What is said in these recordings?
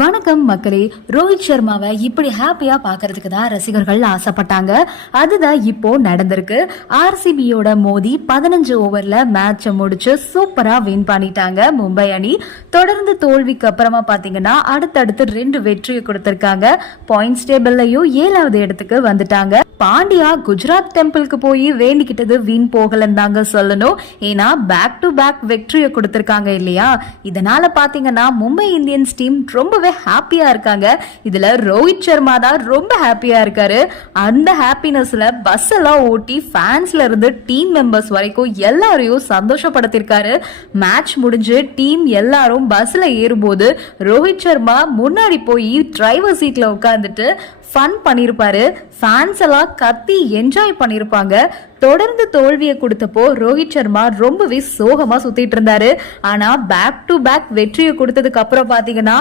வணக்கம் மக்களே ரோஹித் சர்மாவை இப்படி ஹாப்பியா பார்க்கறதுக்கு தான் ரசிகர்கள் ஆசைப்பட்டாங்க. அதுதான் இப்போ நடந்திருக்கு. ஆர்சிபியோட மோதி பதினஞ்சு ஓவர்ல மேட்சை முடிச்சு சூப்பரா வின் பண்ணிட்டாங்க மும்பை அணி. தொடர்ந்து தோல்விக்கு அப்புறமா பாத்தீங்கன்னா அடுத்தடுத்து ரெண்டு வெற்றியை கொடுத்திருக்காங்க. பாயிண்ட்ஸ் டேபிள்லயும் ஏழாவது இடத்துக்கு வந்துட்டாங்க. பாண்டியா குஜராத் டெம்பிளுக்கு போய் வேண்டிக்கிட்டது வீண் போகலன்னு தாங்க சொல்லணும். ஏன்னா பேக் டு பேக் வெற்றியை கொடுத்திருக்காங்க இல்லையா? இதனால பாத்தீங்கன்னா மும்பை இந்தியன்ஸ் டீம் ரொம்ப ரொம்பவே ஹாப்பியா இருக்காங்க. இதுல ரோஹித் சர்மா தான் ரொம்ப ஹாப்பியா இருக்காரு. அந்த ஹாப்பினஸ்ல பஸ் எல்லாம் ஓட்டி ஃபேன்ஸ்ல இருந்து டீம் மெம்பர்ஸ் வரைக்கும் எல்லாரையும் சந்தோஷப்படுத்திருக்காரு மேட்ச் முடிஞ்சு டீம் எல்லாரும் பஸ்ல ஏறும்போது ரோஹித் சர்மா முன்னாடி போய் டிரைவர் சீட்ல உட்காந்துட்டு ஃபன் பண்ணியிருப்பாரு. ஃபேன்ஸ் எல்லாம் கத்தி என்ஜாய் பண்ணியிருப்பாங்க. தொடர்ந்து தோல்வியை கொடுத்தப்போ ரோஹித் சர்மா ரொம்பவே சோகமாக சுற்றிட்டு இருந்தாரு. ஆனால் பேக் டு பேக் வெற்றியை கொடுத்ததுக்கு அப்புறம் பாத்தீங்கன்னா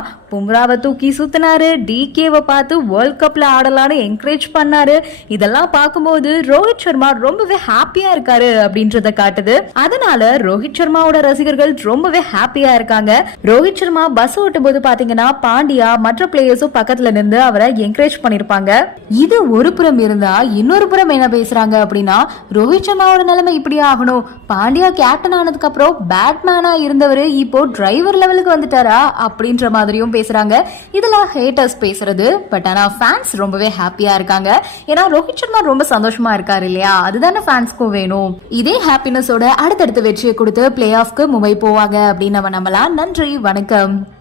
பும்ராவை தூக்கி சுத்தினாரு. டிகேவை பார்த்து வேர்ல்ட் கப்ல ஆடலான்னு என்கரேஜ் பண்ணாரு. இதெல்லாம் பார்க்கும்போது ரோஹித் சர்மா ரொம்பவே ஹாப்பியா இருக்காரு அப்படின்றத காட்டுது. அதனால ரோஹித் சர்மாவோட ரசிகர்கள் ரொம்பவே ஹாப்பியா இருக்காங்க. ரோஹித் சர்மா பஸ் ஓட்டும் போது பாத்தீங்கன்னா பாண்டியா மற்ற பிளேயர்ஸும் பக்கத்துல நின்று அவரை என்கரேஜ் பண்ணிருப்பாங்க. இது ஒரு புறம் இருந்தா இன்னொரு புறம் என்ன பேசுறாங்க அப்படின்னா ரோஹித் சர்மாவோட நிலைமை இப்படி ஆகணும். பாண்டியா கேப்டன் ஆனதுக்கு அப்புறம் பேட்மேனா இருந்தவர் இப்போ டிரைவர் லெவலுக்கு வந்துட்டாரா அப்படின்ற மாதிரியும் பேசுறாங்க. இதெல்லாம் ஹேட்டர்ஸ் பேசுறது. பட் ஆனா ஃபேன்ஸ் ரொம்பவே ஹாப்பியா இருக்காங்க. ஏன்னா ரோஹித் சர்மா ரொம்ப சந்தோஷமா இருக்காரு இல்லையா? அதுதானே ஃபேன்ஸ்க்கும் வேணும். இதே ஹாப்பினஸோட அடுத்தடுத்த வெற்றியை கொடுத்து பிளே ஆஃப்க்கு மும்பை போவாங்க அப்படின்னு நம்ம நம்பலாம். நன்றி வணக்கம்.